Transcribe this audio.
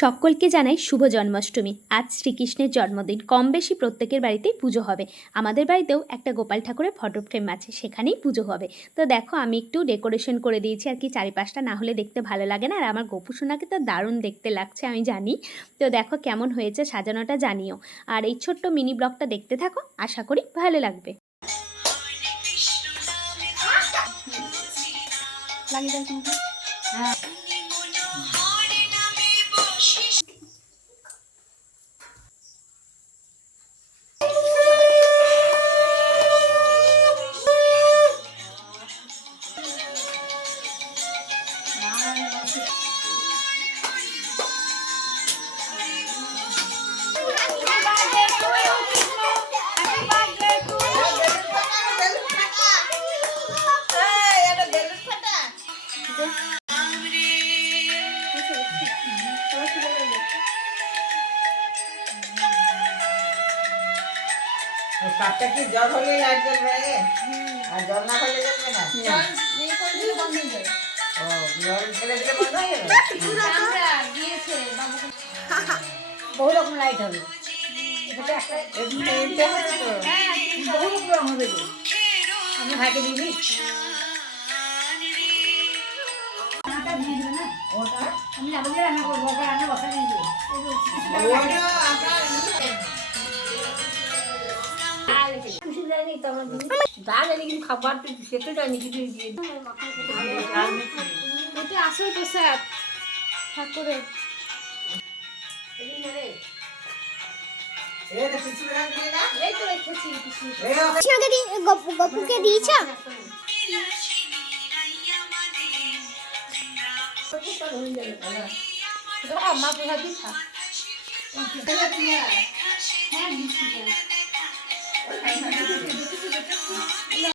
সকলকে জানাই শুভ জন্মাষ্টমী। আজ শ্রীকৃষ্ণের জন্মদিন। কম বেশি প্রত্যেকের বাড়িতেই পুজো হবে। আমাদের বাড়িতেও একটা গোপাল ঠাকুরের ফটো ফ্রেম আছে, সেখানেই পুজো হবে। তো দেখো, আমি একটু ডেকোরেশন করে দিয়েছি আর কি চারিপাশটা। না হলে দেখতে ভালো লাগে না। আর আমার গোপু সোনাকে তো দারুণ দেখতে লাগছে, আমি জানি। তো দেখো কেমন হয়েছে সাজানোটা জানিও। আর এই ছোট্ট মিনি ব্লগটা দেখতে থাকো, আশা করি ভালো লাগবে। কাপটা কি জল হলে লাইট জ্বলবে আর জল না হলে জ্বলবে না ও জল ছেড়ে দিলে বন্ধ হয়ে বহু রকম লাইট হবে। বহু রকম হবে আমি ভাইকে দিবি দিয়ে দিবে না? ওটা? আমি যে রান্না করব ওকে রান্না বসা নিয়ে ওটা ডাল এনে কিন্তু খাবার তো কিন্তু ওটা আসল প্রসাদ ঠাকুরের এই তো কিছু রাখ দিলে না এই তো রেখেছি কিছু এই ও- কৃষ্ণকে দি- গপ- গপুকে দিয়েছ